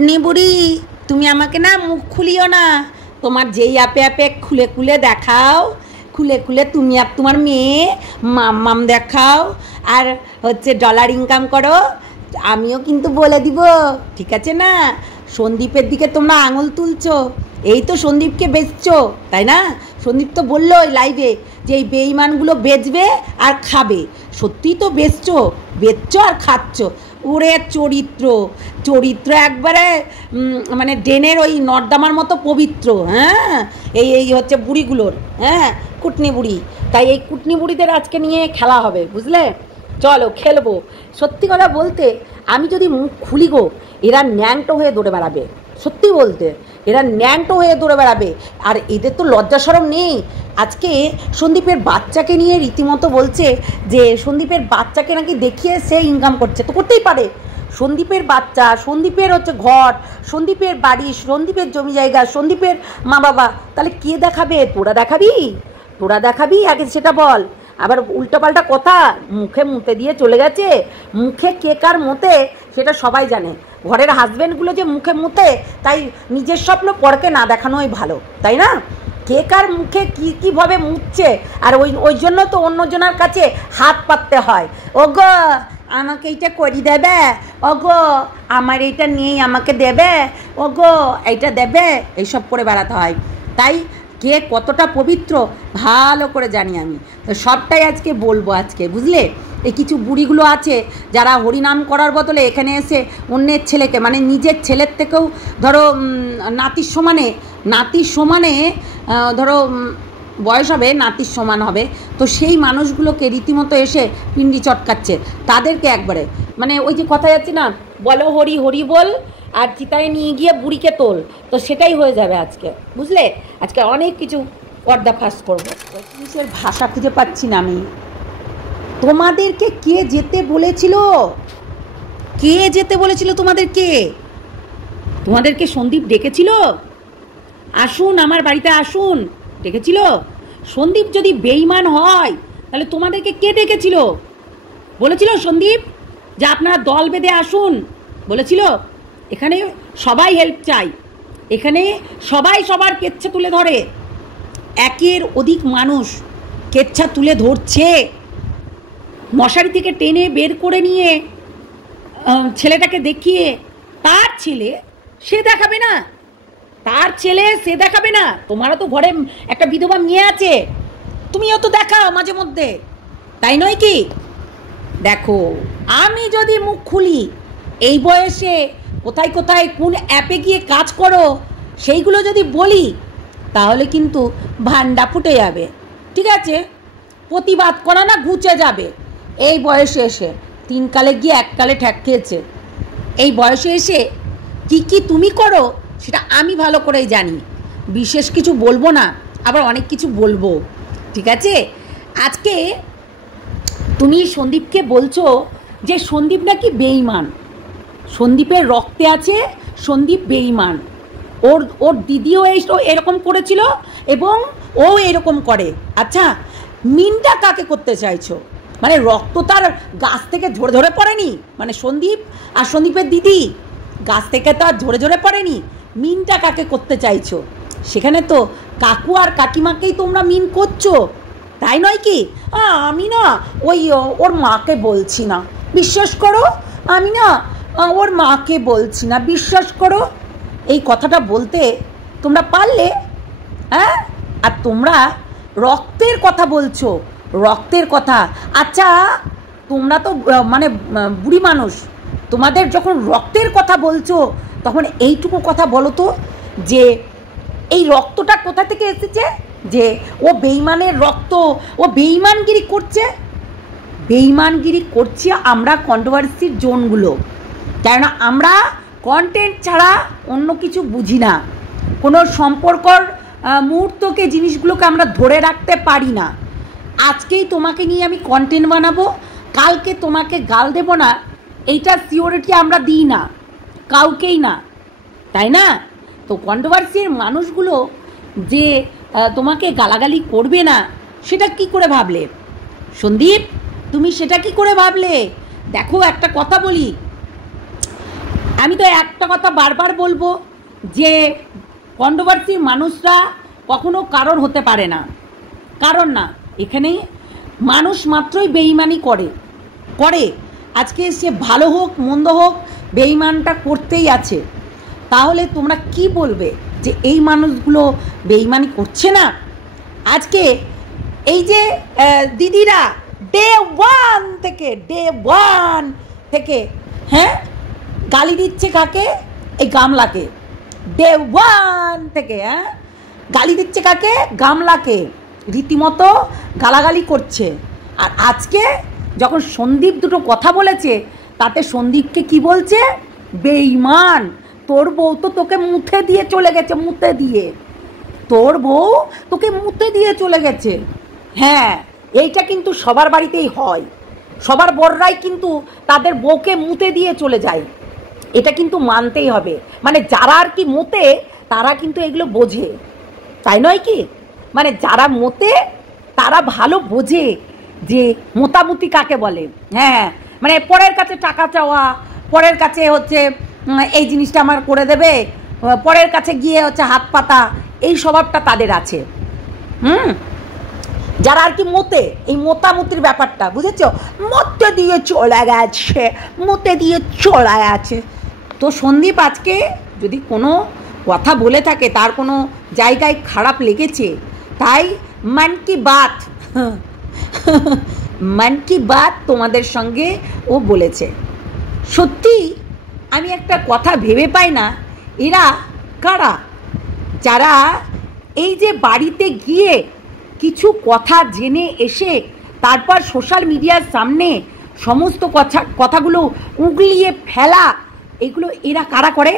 কুটনি বুড়ি, তুমি আমাকে না মুখ খুলিও না। তোমার যেই আপে আপে খুলে খুলে দেখাও, খুলে খুলে তুমি আর তোমার মেয়ে মাম দেখাও আর হচ্ছে ডলার ইনকাম করো, আমিও কিন্তু বলে দিব, ঠিক আছে না? সন্দীপের দিকে তোমরা আঙুল তুলছো, এই তো সন্দীপকে বেচছো, তাই না? সন্দীপ তো বললো লাইভে যে এই বেঈমানগুলো বেচবে আর খাবে। সত্যিই তো বেচছো আর খাচ্ছ। ওরে চরিত্র চরিত্র একবারে মানে ড্রেনের ওই নর্দামার মতো পবিত্র। হ্যাঁ, এই হচ্ছে বুড়িগুলোর, হ্যাঁ, কুটনি বুড়ি। তাই এই কুটনি বুড়িদের আজকে নিয়ে খেলা হবে, বুঝলে? চলো খেলবো। সত্যি কথা বলতে আমি যদি মুখ খুলি গো, এরা ন্যাংটো হয়ে দৌড়ে বেড়াবে। সত্যি বলতে এরা ন্যাংটো হয়ে দৌড়ে বেড়াবে, আর এদের তো লজ্জা শরম নেই। আজকে সন্দীপের বাচ্চাকে নিয়ে রীতিমতো বলছে যে সন্দীপের বাচ্চাকে নাকি দেখিয়ে সে ইনকাম করছে। তো করতেই পারে, সন্দীপের বাচ্চা, সন্দীপের হচ্ছে ঘর, সন্দীপের বাড়ি, সন্দীপের জমি জায়গা, সন্দীপের মা বাবা, তাহলে কে দেখাবে? তোরা দেখাবি আগে সেটা বল। আবার উল্টোপাল্টা কথা মুখে মুতে দিয়ে চলে গেছে। মুখে কে কার মতে সেটা সবাই জানে। ঘরের হাজব্যান্ডগুলো যে মুখে মুতে, তাই নিজের স্বপ্ন পরকে না দেখানোই ভালো, তাই না? কে কার মুখে কীভাবে মুতছে, আর ওই জন্য তো অন্যজনের কাছে হাত পাততে হয়। ওগো আমাকে এইটা করি দেবে, ওগো আমার এইটা নেই আমাকে দেবে, ওগো এইটা দেবে, এইসব করে বেড়াতে হয়। তাই কে কতটা পবিত্র ভালো করে জানি আমি। তো সবটাই আজকে বলবো আজকে, বুঝলে? এই কিছু বুড়িগুলো আছে যারা হরিনাম করার বদলে এখানে এসে অন্যের ছেলেকে, মানে নিজের ছেলের থেকেও ধরো নাতির সমানে ধরো বয়স হবে, নাতির সমান হবে, তো সেই মানুষগুলোকে রীতিমতো এসে পিন্ডি চটকাচ্ছে। তাদেরকে একবারে মানে ওই যে কথা যাচ্ছে না, বলো হরি হরি বল আর চিতায় নিয়ে গিয়ে বুড়িকে তোল, তো সেটাই হয়ে যাবে আজকে, বুঝলে? আজকে অনেক কিছু পর্দাফাশ করবো। পুলিশের ভাষা খুঁজে পাচ্ছি না আমি। তোমাদেরকে কে যেতে বলেছিল? তোমাদেরকে সন্দীপ ডেকেছিল? আসুন আমার বাড়িতে আসুন, ডেকেছিল? সন্দীপ যদি বেঈমান হয় তাহলে তোমাদেরকে কে ডেকেছিল? বলেছিল সন্দীপ যে আপনারা দল বেঁধে আসুন? বলেছিল? এখানে সবাই হেল্প চাই, এখানে সবাই সবার কেচ্ছা তুলে ধরে, একের অধিক মানুষ কেচ্ছা তুলে ধরছে। মশারি থেকে টেনে বের করে নিয়ে ছেলেটাকে দেখিয়ে তার ছেলে সে দেখাবে না, তোমারও তো ঘরে একটা বিধবা মেয়ে আছে, তুমিও তো দেখাও মাঝে মধ্যে, তাই নয় কি? দেখো আমি যদি মুখ খুলি, এই বয়সে কোথায় কোথায় কোন অ্যাপে গিয়ে কাজ করো সেইগুলো যদি বলি, তাহলে কিন্তু ভান্ডা ফুটে যাবে, ঠিক আছে? প্রতিবাদ করা না ঘুচে যাবে। এই বয়সে এসে 3 কালে গিয়ে 1 কালে ঠ্যাক খেয়েছে। এই বয়সে এসে কি তুমি করো সেটা আমি ভালো করেই জানি। বিশেষ কিছু বলবো না, আবার অনেক কিছু বলবো, ঠিক আছে? আজকে তুমি সন্দীপকে বলছো যে সন্দীপ নাকি বেঈমান, সন্দীপের রক্তে আছে, সন্দীপ বেঈমান, ওর দিদিও এরকম করেছিল এবং ও এরকম করে। আচ্ছা, মিনটা কাকে করতে চাইছো? মানে রক্ত তার গাছ থেকে ঝরে পড়েনি, মানে সন্দীপ আর সন্দীপের দিদি গাছ থেকে তো আর ঝরে পড়েনি। মিনটা কাকে করতে চাইছো? সেখানে তো কাকু আর কাকিমাকেই তোমরা মিন করছো, তাই নয় কি? আমি না ওর মাকে বলছি না, বিশ্বাস করো, আমি না ওর মাকে বলছি না, বিশ্বাস করো। এই কথাটা বলতে তোমরা পারলে? হ্যাঁ, আর তোমরা রক্তের কথা বলছো, রক্তের কথা। আচ্ছা, তোমরা তো মানে বুড়ি মানুষ, তোমাদের যখন রক্তের কথা বলছো তখন এইটুকু কথা বলো তো, যে এই রক্তটা কোথা থেকে এসেছে? যে ও বেঈমানের রক্ত, ও বেঈমানগিরি করছে আমরা কন্ট্রোভার্সির জোনগুলো, কেননা আমরা কন্টেন্ট ছাড়া অন্য কিছু বুঝি না, কোনো সম্পর্কর মুহূর্তকে জিনিসগুলোকে আমরা ধরে রাখতে পারি না। আজকেই তোমাকে নিয়ে আমি কন্টেন্ট বানাবো, কালকে তোমাকে গাল দেব না, এইটা সিওরিটি আমরা দিই না কাউকেই না, তাই না? তো কন্ট্রোভার্সির মানুষগুলো যে তোমাকে গালাগালি করবে না, সেটা কি করে ভাবলে সন্দীপ? তুমি সেটা কি করে ভাবলে? দেখো একটা কথা বলি, আমি তো একটা কথা বারবার বলবো যে কন্ট্রোভার্সি মানুষরা কখনো কারোর হতে পারে না, কারণ না, এখানে মানুষ মাত্রই বেঈমানি করে। আজকে সে ভালো হোক মন্দ হোক বেঈমানটা করতেই আছে। তাহলে তোমরা কি বলবে যে এই মানুষগুলো বেঈমানি করছে না? আজকে এই যে দিদিরা ডে ওয়ান থেকে হ্যাঁ গালি দিচ্ছে কাকে? এই গামলাকে। ডে ওয়ান থেকে গালি দিচ্ছে কাকে? গামলাকে। রীতিমতো গালাগালি করছে। আর আজকে যখন সন্দীপ দুটো কথা বলেছে তাতে সন্দীপকে কি বলছে? বেঈমান। তোর বউ তো তোকে মুথে দিয়ে চলে গেছে, তোর বউ তোকে মুথে দিয়ে চলে গেছে। হ্যাঁ, এইটা কিন্তু সবার বাড়িতেই হয়। সবার বড়রাই কিন্তু তাদের বউকে মুথে দিয়ে চলে যায়, এটা কিন্তু মানতেই হবে। মানে যারা আর কি মোতে তারা কিন্তু এগুলো বোঝে, তাই নয় কি? মানে যারা মোতে তারা ভালো বোঝে যে মোতামুতি কাকে বলে। হ্যাঁ, মানে পরের কাছে টাকা চাওয়া, পরের কাছে হচ্ছে এই জিনিসটা আমার করে দেবে, পরের কাছে গিয়ে হচ্ছে হাত পাতা, এই স্বভাবটা তাদের আছে। যারা আর কি মোতে, এই মোতামুতির ব্যাপারটা বুঝেছ, মতে দিয়ে চলে গেছে। তো সন্দীপ আজকে যদি কোনো কথা বলে থাকে, তার কোনো জায়গায় খারাপ লেগেছে, তাই মন কি বাত তোমাদের সঙ্গে ও বলেছে। সত্যি আমি একটা কথা ভেবে পাই না, এরা কারা যারা এই যে বাড়িতে গিয়ে কিছু কথা জেনে এসে তারপর সোশ্যাল মিডিয়ার সামনে সমস্ত কথাগুলো উগলিয়ে ফেলা, এগুলো এরা কারা করে?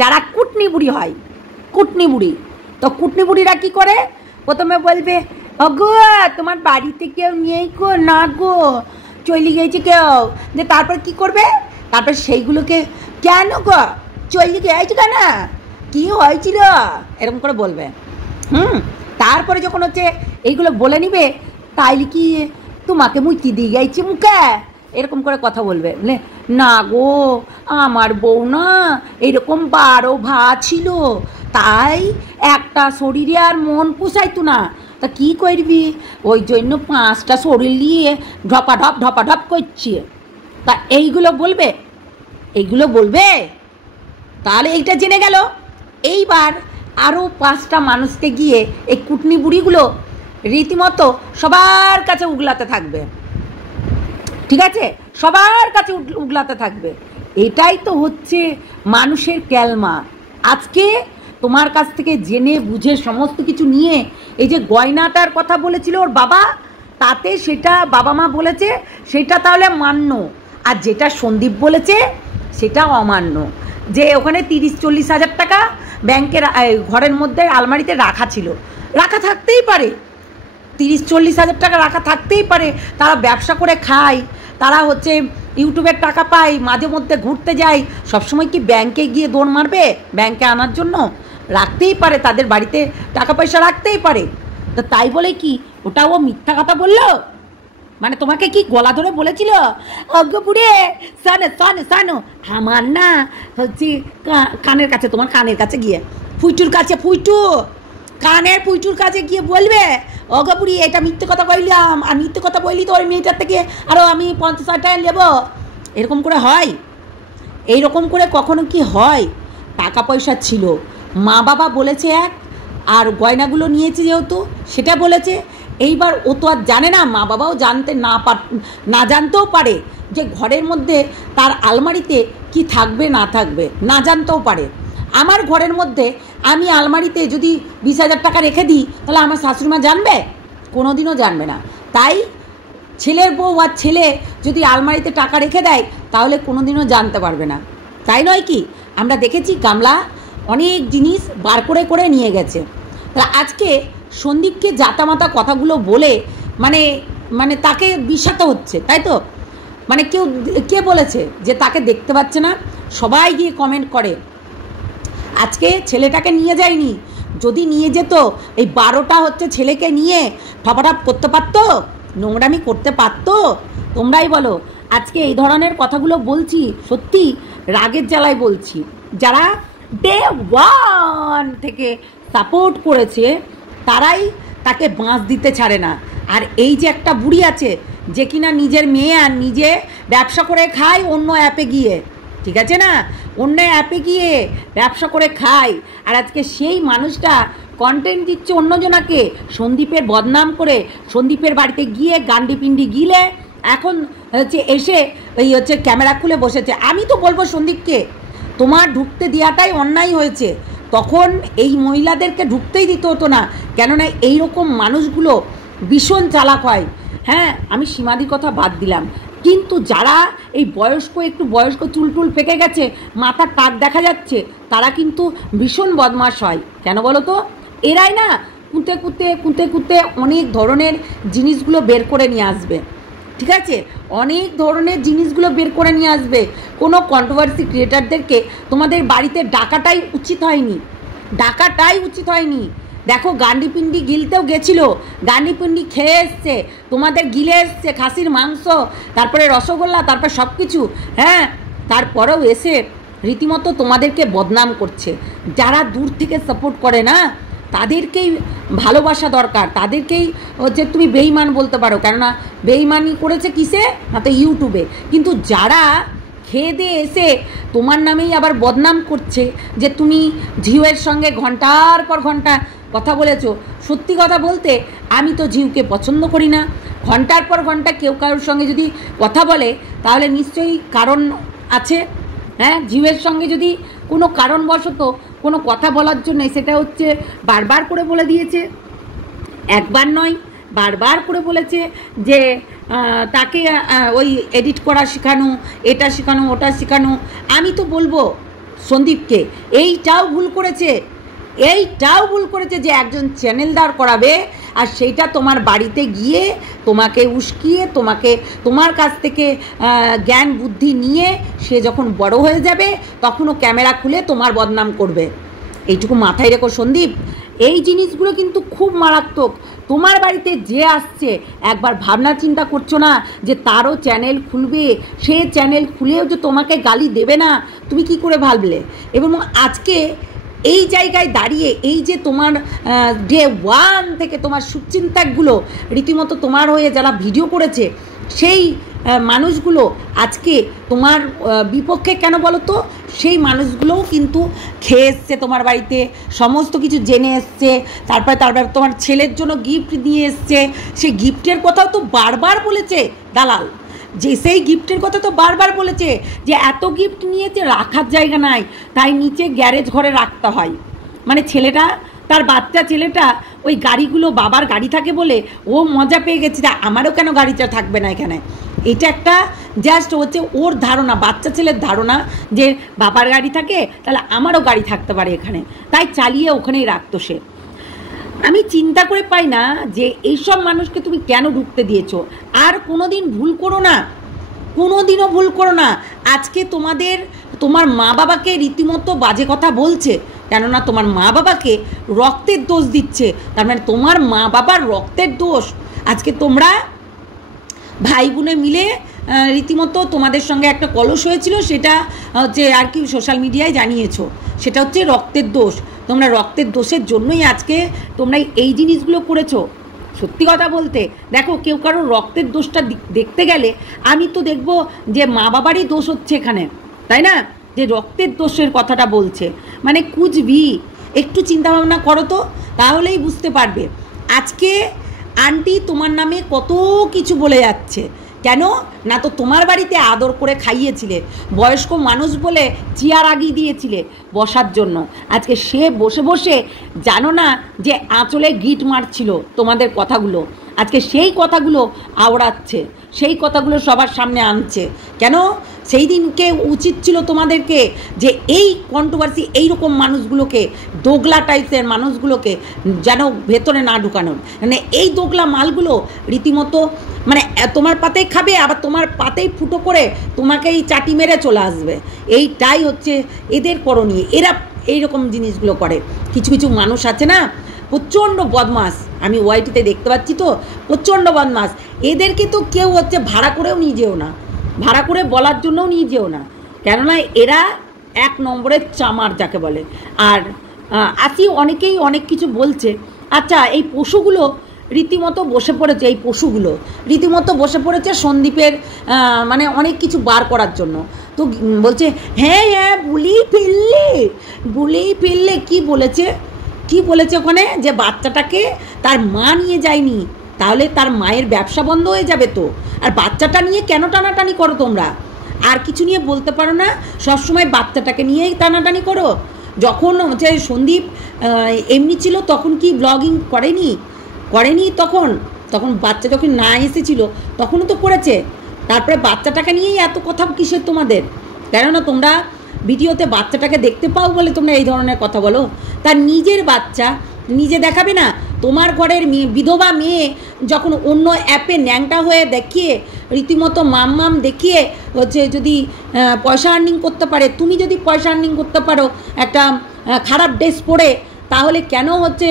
যারা কুটনি বুড়ি হয়, কুটনি বুড়ি। তো কুটনি বুড়িরা কী করে? প্রথমে বলবে, অগো তোমার বাড়িতে কেউ নেই গো, না গো চলে গেছে কেউ। যে তারপর কি করবে? তারপর সেইগুলোকে, কেন গো চলে গেছে কেন, কী হয়েছিল, এরকম করে বলবে। তারপরে যখন হচ্ছে এইগুলো বলে নিবে, তাইলে কি তোমাকে মুচি দিয়ে গেছি মুখে, এরকম করে কথা বলবে। না গো আমার বউ না এরকম 12 ভাত ছিল, তাই একটা শরীরে আর মন পোষাইতো না, তা কী করবি, ওই জন্য 5টা শরীর নিয়ে ঢপাঢপ করছে। তা এইগুলো বলবে। তাহলে এইটা জেনে গেল। এইবার আরও 5টা মানুষকে গিয়ে এই কুটনি বুড়িগুলো রীতিমতো সবার কাছে উগলাতে থাকবে, ঠিক আছে? সবার কাছে উগলাতে থাকবে। এটাই তো হচ্ছে মানুষের ক্যালমা। আজকে তোমার কাছ থেকে জেনে বুঝে সমস্ত কিছু নিয়ে এই যে গয়নাটার কথা বলেছিল ওর বাবা, তাতে সেটা বাবা মা বলেছে সেটা তাহলে মান্য, আর যেটা সন্দীপ বলেছে সেটা অমান্য। যে ওখানে 30-40 হাজার টাকা ব্যাংকের ঘরের মধ্যে আলমারিতে রাখা ছিল, রাখা থাকতেই পারে, 30-40 হাজার টাকা রাখা থাকতেই পারে। তারা ব্যবসা করে খায়, তারা হচ্ছে ইউটিউবের টাকা পায়, মাঝে মধ্যে ঘুরতে যায়, সবসময় কি ব্যাংকে গিয়ে দৌড় মারবে ব্যাংকে আনার জন্য? রাখতেই পারে, তাদের বাড়িতে টাকা পয়সা রাখতেই পারে। তো তাই বলে কি ওটা ও মিথ্যা কথা বললো? মানে তোমাকে কি গলা ধরে বলেছিল, অজ্ঞ বুড়ে সানো আমার না হচ্ছে কানের কাছে, তোমার কানের কাছে গিয়ে ফুইটুর কাছে গিয়ে বলবে, অজ্ঞ বুড়ি এটা মিথ্যে কথা বললাম, আর মিথ্যে কথা বললি তো ওই মেয়েটার থেকে আরও আমি 50,000 টাকা নেব। এরকম করে হয়? এইরকম করে কখনো কি হয়? টাকা পয়সা ছিল, মা বাবা বলেছে এক, আর গয়নাগুলো নিয়েছে যেহেতু সেটা বলেছে। এইবার ও তো আর জানে না, মা বাবাও না জানতেও পারে যে ঘরের মধ্যে তার আলমারিতে কি থাকবে না থাকবে, না জানতেও পারে। আমার ঘরের মধ্যে আমি আলমারিতে যদি 20,000 টাকা রেখে দিই, তাহলে আমার শাশুড়িমা জানবে? কোনো দিনও জানবে না। তাই ছেলের বউ আর ছেলে যদি আলমারিতে টাকা রেখে দেয় তাহলে কোনো দিনও জানতে পারবে না, তাই নয় কি? আমরা দেখেছি গামলা অনেক জিনিস বার করে নিয়ে গেছে। তাহলে আজকে সন্দীপকে জাতামাতা কথাগুলো বলে মানে তাকে বিষাতে হচ্ছে, তাই তো? মানে কে বলেছে যে তাকে দেখতে পাচ্ছে না? সবাই গিয়ে কমেন্ট করে। আজকে ছেলেটাকে নিয়ে যায়নি, যদি নিয়ে যেত এই 12টা হচ্ছে ছেলেকে নিয়ে ঠপাঠপ করতে পারতো, নোংরামি করতে পারতো? তোমরাই বলো। আজকে এই ধরনের কথাগুলো বলছি, সত্যি রাগের জ্বালায় বলছি, যারা ডে ওয়ান থেকে সাপোর্ট করেছে তারাই তাকে বাঁশ দিতে ছাড়ে না। আর এই যে একটা বুড়ি আছে যে কিনা নিজের মেয়ে আর নিজে ব্যবসা করে খায় অন্য অ্যাপে গিয়ে, ঠিক আছে না, অন্য অ্যাপে গিয়ে ব্যবসা করে খায়, আর আজকে সেই মানুষটা কন্টেন্ট দিচ্ছে অন্যজনাকে, সন্দীপের বদনাম করে সন্দীপের বাড়িতে গিয়ে গান্ডি পিন্ডি গিলে এখন হচ্ছে এসে এই হচ্ছে ক্যামেরা খুলে বসেছে। আমি তো বলবো সন্দীপকে, তোমার ঢুকতে দেওয়াটাই অন্যায় হয়েছে, তখন এই মহিলাদেরকে ঢুকতেই দিতে হতো না, কেননা এইরকম মানুষগুলো ভীষণ চালাক হয়। হ্যাঁ, আমি সীমাদির কথা বাদ দিলাম, কিন্তু যারা এই একটু বয়স্ক চুলটুল পেকে গেছে, মাথার টাক দেখা যাচ্ছে, তারা কিন্তু ভীষণ বদমাশ হয়। কেন বলো তো? এরাই না কুঁতে অনেক ধরনের জিনিসগুলো বের করে নিয়ে আসবে, ঠিক আছে, অনেক ধরনের জিনিসগুলো বের করে নিয়ে আসবে। কোনো কন্ট্রোভার্সি ক্রিয়েটারদেরকে তোমাদের বাড়িতে ডাকাটাই উচিত হয়নি। দেখো, গান্ডিপিন্ডি গিলতেও গেছিল, গান্ডিপিন্ডি খেয়ে এসছে, তোমাদের গিলে এসছে খাসির মাংস, তারপরে রসগোল্লা, তারপর সব কিছু, হ্যাঁ, তারপরেও এসে রীতিমতো তোমাদেরকে বদনাম করছে। যারা দূর থেকে সাপোর্ট করে না, তাদেরকেই ভালোবাসা দরকার, তাদেরকেই হচ্ছে তুমি বেঈমান বলতে পারো, কেননা বেঈমানি করেছে কিসে না, তো ইউটিউবে। কিন্তু যারা খেয়ে দিয়ে এসে তোমার নামেই আবার বদনাম করছে যে তুমি ঝিউয়ের সঙ্গে ঘন্টার পর ঘন্টা কথা বলেছো, সত্যি কথা বলতে আমি তো ঝিউকে পছন্দ করি না। ঘন্টার পর ঘন্টা কেউ কারোর সঙ্গে যদি কথা বলে তাহলে নিশ্চয়ই কারণ আছে। হ্যাঁ, ঝিউয়ের সঙ্গে যদি কোনো কারণবশত কোনো কথা বলার জন্য, সেটা হচ্ছে বারবার করে বলে দিয়েছে, একবার নয় বারবার করে বলেছে যে তাকে ওই এডিট করা শেখানো, এটা শেখানো, ওটা শেখানো। আমি তো বলবো সন্দীপকে এইটাও ভুল করেছে যে একজন চ্যানেল দাঁড় করাবে, আর সেইটা তোমার বাড়িতে গিয়ে তোমাকে উস্কিয়ে তোমার কাছ থেকে জ্ঞান বুদ্ধি নিয়ে সে যখন বড় হয়ে যাবে তখনও ক্যামেরা খুলে তোমার বদনাম করবে। এইটুকু মাথায় রেখো সন্দীপ, এই জিনিসগুলো কিন্তু খুব মারাত্মক। তোমার বাড়িতে যে আসছে একবার ভাবনা চিন্তা করছো না যে তারও চ্যানেল খুলবে, সে চ্যানেল খুলেও যে তোমাকে গালি দেবে না, তুমি কি করে ভাবলে? এবং আজকে এই জায়গায় দাঁড়িয়ে এই যে তোমার ডে ওয়ান থেকে তোমার সুচিন্তাকগুলো রীতিমতো তোমার হয়ে যারা ভিডিও করেছে, সেই মানুষগুলো আজকে তোমার বিপক্ষে কেন বলো তো? সেই মানুষগুলোও কিন্তু খেয়ে এসছে তোমার বাড়িতে, সমস্ত কিছু জেনে এসছে, তারপরে তোমার ছেলের জন্য গিফট দিয়ে এসছে, সেই গিফটের কথাও তো বারবার বলেছে দালাল, যে সেই গিফটের কথা তো বারবার বলেছে যে এত গিফট নিয়েছে, রাখার জায়গা নাই, তাই নিচে গ্যারেজ ঘরে রাখতে হয়। মানে ছেলেটা, তার বাচ্চা ছেলেটা ওই গাড়িগুলো বাবার গাড়ি থাকে বলে ও মজা পেয়ে গেছে, আমারও কেন গাড়িটা থাকবে না এখানে। এটা একটা জাস্ট হচ্ছে ওর ধারণা, বাচ্চা ছেলের ধারণা যে বাবার গাড়ি থাকে তাহলে আমারও গাড়ি থাকতে পারে এখানে, তাই চালিয়ে ওখানেই রাখতো সে। আমি চিন্তা করে পাই না যে এইসব মানুষকে তুমি কেন ঢুকতে দিয়েছো। আর কোনোদিন ভুল করো না, কোনোদিনও ভুল করো না। আজকে তোমার মা বাবাকে রীতিমতো বাজে কথা বলছে, কেননা তোমার মা বাবাকে রক্তের দোষ দিচ্ছে, তার মানে তোমার মা বাবার রক্তের দোষ। আজকে তোমরা ভাই বোনে মিলে রীতিমতো তোমাদের সঙ্গে একটা কলস হয়েছিল, সেটা হচ্ছে আর কি সোশ্যাল মিডিয়ায় জানিয়েছো, সেটা হচ্ছে রক্তের দোষ। তোমরা রক্তের দোষের জন্যই আজকে তোমরা এই জিনিসগুলো করেছো। সত্যি কথা বলতে দেখো, কেউ কারোর রক্তের দোষটা দেখতে গেলে আমি তো দেখবো যে মা বাবারই দোষ হচ্ছে এখানে, তাই না? যে রক্তের দোষের কথাটা বলছে, মানে কুচবি একটু চিন্তাভাবনা করো তো, তাহলেই বুঝতে পারবে। আজকে আন্টি তোমার নামে কত কিছু বলে যাচ্ছে, কেন না তো তোমার বাড়িতে আদর করে খাইয়েছিলে, বয়স্ক মানুষ বলে চেয়ার আগিয়ে দিয়েছিলে বসার জন্য। আজকে সে বসে বসে জানো না যে আঁচলে গিট মারছিল তোমাদের কথাগুলো, আজকে সেই কথাগুলো আওড়াচ্ছে, সেই কথাগুলো সবার সামনে আনছে। কেন? সেই দিনকে উচিত ছিল তোমাদেরকে যে এই কন্ট্রোভার্সি এইরকম মানুষগুলোকে, দোগলা টাইপের মানুষগুলোকে যেন ভেতরে না ঢুকানোর। মানে এই দোগলা মালগুলো রীতিমতো মানে তোমার পাতেই খাবে, আবার তোমার পাতেই ফুটো করে তোমাকেই চাটি মেরে চলে আসবে। এইটাই হচ্ছে এদের করণীয়। এরা এইরকম জিনিসগুলো করে। কিছু কিছু মানুষ আছে না, প্রচণ্ড বদমাস, আমি ওয়াইটিতে দেখতে পাচ্ছি তো, প্রচণ্ড বদমাস। এদেরকে তো কেউ হচ্ছে ভাড়া করেও নিয়ে যেও না, ভাড়া করে বলার জন্যও নিয়ে যেও না। কেননা এরা এক নম্বরের চামার যাকে বলে। আর আসি অনেকেই অনেক কিছু বলছে। আচ্ছা, এই পশুগুলো রীতিমতো বসে পড়েছে, এই পশুগুলো রীতিমতো বসে পড়েছে সন্দীপের মানে অনেক কিছু বার করার জন্য। তো বলছে হ্যাঁ হ্যাঁ বলেই ফেললে কি বলেছে ওখানে, যে বাচ্চাটাকে তার মা নিয়ে যায়নি, তাহলে তার মায়ের ব্যবসা বন্ধ হয়ে যাবে তো। আর বাচ্চাটা নিয়ে কেন টানাটানি করো তোমরা? আর কিছু নিয়ে বলতে পারো না, সবসময় বাচ্চাটাকে নিয়েই টানাটানি করো। যখন হচ্ছে সন্দীপ এমনি ছিল তখন কি ব্লগিং করেনি তখন বাচ্চা যখন না এসেছিল তখনও তো করেছে। তারপরে বাচ্চাটাকে নিয়েই এত কথা কিসের তোমাদের? কেননা তোমরা ভিডিওতে বাচ্চাটাকে দেখতে পাও বলে তোমরা এই ধরনের কথা বলো। তার নিজের বাচ্চা নিজে দেখাবে না? তোমার ঘরের বিধবা মেয়ে যখন অন্য অ্যাপে ন্যাংটা হয়ে দেখিয়ে রীতিমতো মাম দেখিয়ে হচ্ছে যদি পয়সা আর্নিং করতে পারে, তুমি যদি পয়সা আর্নিং করতে পারো একটা খারাপ ড্রেস পরে, তাহলে কেন হচ্ছে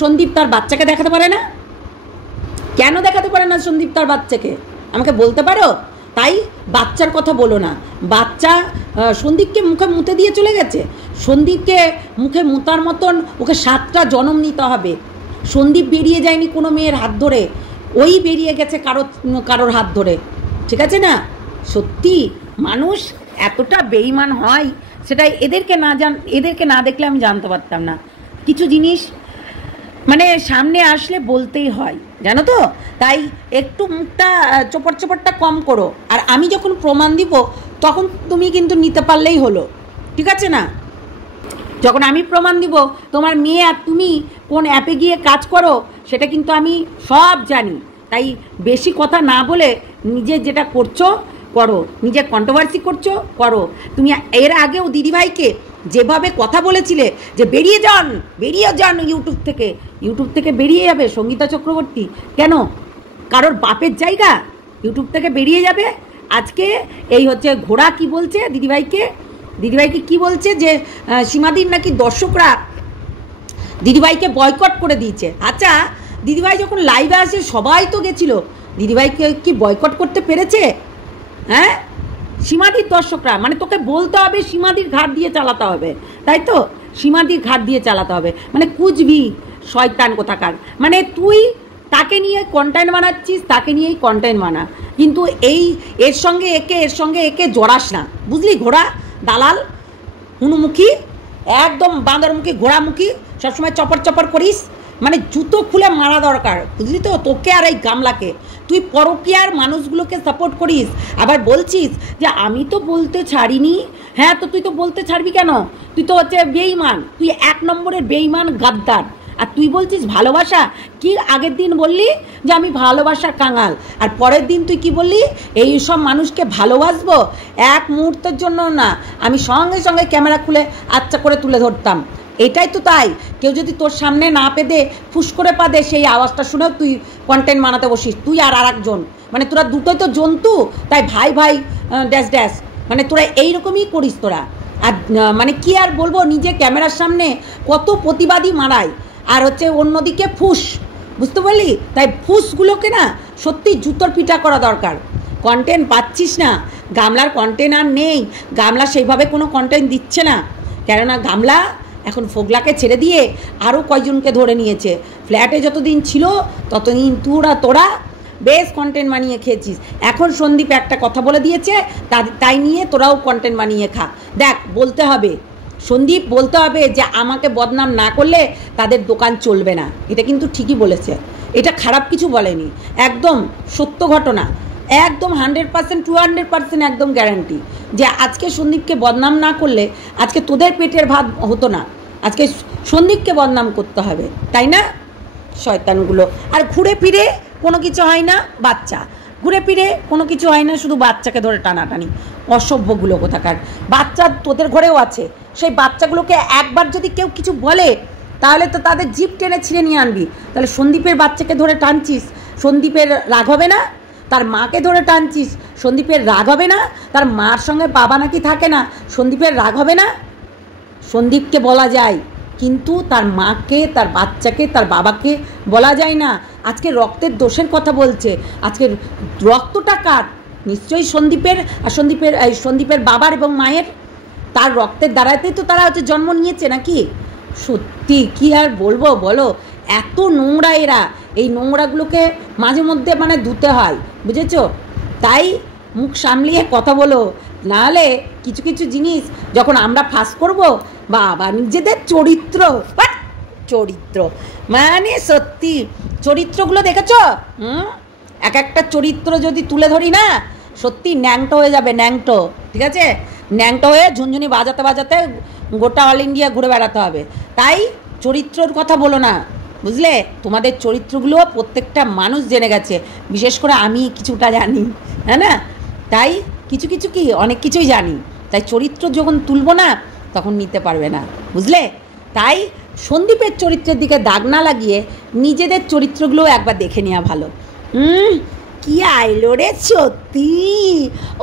সন্দীপ তার বাচ্চাকে দেখাতে পারে না? কেন দেখাতে পারে না সন্দীপ তার বাচ্চাকে? আমাকে বলতে পারো? তাই বাচ্চার কথা বলো না। বাচ্চা সন্দীপকে মুখে মুতে দিয়ে চলে গেছে। সন্দীপকে মুখে মুতার মতন ওকে 7টা জন্ম নিতে হবে। সন্দীপ বেরিয়ে যায়নি কোনো মেয়ের হাত ধরে, ওই বেরিয়ে গেছে কারোর হাত ধরে, ঠিক আছে না? সত্যি মানুষ এতটা বেঈমান হয়, সেটা এদেরকে না দেখলে আমি জানতে পারতাম না। কিছু জিনিস মানে সামনে আসলে বলতেই হয়, জানো তো? তাই একটু মুখটা চোপড়টা কম করো। আর আমি যখন প্রমাণ দিব তখন তুমি কিন্তু নিতে পারলেই হলো, ঠিক আছে না? যখন আমি প্রমাণ দিব তোমার মেয়ে আর তুমি কোন অ্যাপে গিয়ে কাজ করো সেটা কিন্তু আমি সব জানি। তাই বেশি কথা না বলে নিজে যেটা করছো করো, নিজে কন্ট্রোভার্সি করছো করো। তুমি এর আগেও দিদিভাইকে যেভাবে কথা বলেছিলে যে বেরিয়ে যান ইউটিউব থেকে বেরিয়ে যাবে সঙ্গীতা চক্রবর্তী, কেন? কারোর বাপের জায়গা ইউটিউব থেকে বেরিয়ে যাবে? আজকে এই হচ্ছে ঘোড়া কি বলছে দিদিভাইকে কি বলছে যে সীমাদির নাকি দর্শকরা দিদিভাইকে বয়কট করে দিয়েছে। আচ্ছা, দিদিভাই যখন লাইভে আসে সবাই তো গেছিল, দিদিভাইকে কি বয়কট করতে পেরেছে? হ্যাঁ, সীমাদির দর্শকরা, মানে তোকে বলতে হবে সীমাদির ঘাট দিয়ে চালাতে হবে, তাই তো? সীমাদির ঘাট দিয়ে চালাতে হবে মানে কুচবি শয়তান কোথাকার। মানে তুই তাকে নিয়ে কন্টেন্ট বানাচ্ছিস, তাকে নিয়েই কন্টেন্ট বানা, কিন্তু এর সঙ্গে একে জড়াস না, বুঝলি? ঘোড়া দালাল হুনুমুখী, একদম বাঁদরমুখী ঘোড়ামুখী, সবসময় চপর করিস, মানে জুতো খুলে মারা দরকার, বুঝলি তো? তোকে আর এই গামলাকে, তুই পরকীয়ার মানুষগুলোকে সাপোর্ট করিস, আবার বলছিস যে আমি তো বলতে ছাড়িনি। হ্যাঁ, তো তুই তো বলতে ছাড়বি কেন? তুই তো হচ্ছে বেঈমান, তুই 1 নম্বরের বেঈমান গাদ্দার। আর তুই বলছিস ভালোবাসা, কি আগের দিন বললি যে আমি ভালোবাসার কাঙাল, আর পরের দিন তুই কি বললি? এই সব মানুষকে ভালোবাসবো, এক মুহূর্তের জন্য না, আমি সঙ্গে সঙ্গে ক্যামেরা খুলে আচ্ছা করে তুলে ধরতাম। এটাই তো তাই, কেউ যদি তোর সামনে না পেদে ফুস করে পাদে, সেই আওয়াজটা শুনেও তুই কন্টেন্ট বানাতে বসিস, তুই আর আরেকজন, মানে তোরা দুটোই তো জন্তু। তাই ভাই ড্যাশ মানে তোরা এইরকমই করিস তোরা। আর মানে কি আর বলবো, নিজে ক্যামেরার সামনে কত প্রতিবাদী মারায়, আর হচ্ছে অন্যদিকে ফুস, বুঝতে পারলি? তাই ফুসগুলোকে না সত্যি জুতোর পিঠা করা দরকার। কন্টেন্ট পাচ্ছিস না, গামলার কন্টেন্ট আর নেই, গামলা সেইভাবে কোনো কন্টেন্ট দিচ্ছে না, কেননা গামলা এখন ফোগলাকে ছেড়ে দিয়ে আরও কয়জনকে ধরে নিয়েছে। ফ্ল্যাটে যতদিন ছিল ততদিন তোরা বেশ কন্টেন্ট বানিয়ে খেয়েছিস। এখন সন্দীপ একটা কথা বলে দিয়েছে, তাই নিয়ে তোরাও কন্টেন্ট বানিয়ে খা। দেখ, বলতে হবে সন্দীপ, বলতে হবে যে আমাকে বদনাম না করলে তাদের দোকান চলবে না। এটা কিন্তু ঠিকই বলেছে, এটা খারাপ কিছু বলেনি, একদম সত্য ঘটনা, একদম 100% 200% একদম গ্যারান্টি যে আজকে সন্দীপকে বদনাম না করলে আজকে তোদের পেটের ভাত হতো না, আজকে সন্দীপকে বদনাম করতে হবে, তাই না? শয়তানগুলো। আর ঘুরে ফিরে কোনো কিছু হয় না, শুধু বাচ্চাকে ধরে টানাটানি, অসভ্যগুলো কোথাকার। বাচ্চা তোদের ঘরেও আছে, সেই বাচ্চাগুলোকে একবার যদি কেউ কিছু বলে তাহলে তো তাদের জিভ টেনে ছিঁড়ে নিয়ে আনবি। তাহলে সন্দীপের বাচ্চাকে ধরে টানছিস, সন্দীপের রাগ হবে না? তার মাকে ধরে টানছিস, সন্দীপের রাগ হবে না? তার মার সঙ্গে বাবা নাকি থাকে না, সন্দীপের রাগ হবে না? সন্দীপকে বলা যায়, কিন্তু তার মাকে, তার বাচ্চাকে, তার বাবাকে বলা যায় না। আজকে রক্তের দোষের কথা বলছে, আজকে রক্তটা কার? নিশ্চয়ই সন্দীপের বাবার এবং মায়ের তার রক্তের দ্বারাতেই তো তারা হচ্ছে জন্ম নিয়েছে নাকি। সত্যি কি আর বলবো বলো, এত নোংরা এরা, এই নোংরাগুলোকে মাঝে মধ্যে মানে ধুতে হয়, বুঝেছো? তাই মুখ সামলিয়ে কথা বলো, নাহলে কিছু কিছু জিনিস যখন আমরা ফাঁস করব, বাবা নিজেদের চরিত্র মানে সত্যি চরিত্রগুলো দেখেছো? এক একটা চরিত্র যদি তুলে ধরি না, সত্যি ন্যাংটো হয়ে যাবে, ন্যাংটো, ঠিক আছে? ন্যাংটো হয়ে ঝুনঝুনি বাজাতে বাজাতে গোটা অল ইন্ডিয়া ঘুরে বেড়াতে হবে। তাই চরিত্রর কথা বলো না, বুঝলে? তোমাদের চরিত্রগুলো প্রত্যেকটা মানুষ জেনে গেছে, বিশেষ করে আমি কিছুটা জানি, হ্যাঁ না? তাই কিছু কিছু কি অনেক কিছুই জানি, তাই চরিত্র যখন তুলবো না তখন নিতে পারবে না, বুঝলে? তাই সন্দীপের চরিত্রের দিকে দাগ না লাগিয়ে নিজেদের চরিত্রগুলো একবার দেখে নেওয়া ভালো। কি আইলো রে সত্যি,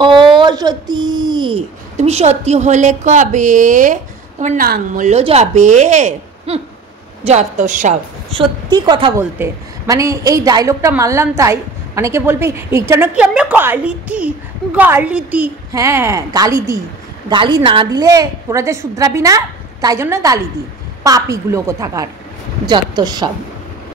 ও সত্যি তুমি সত্যি হলে কবে? তোমার নাংমূল্য যাবে? যত সব সত্যি কথা বলতে, মানে এই ডায়লগটা মারলাম তাই অনেকে বলবে এটা নাকি আমরা গালি দিই। হ্যাঁ গালি দিই, গালি না দিলে তোরা যে শুধরাবি না, তাই জন্য গালি দিই, পাপিগুলো কোথাকার, যত সব।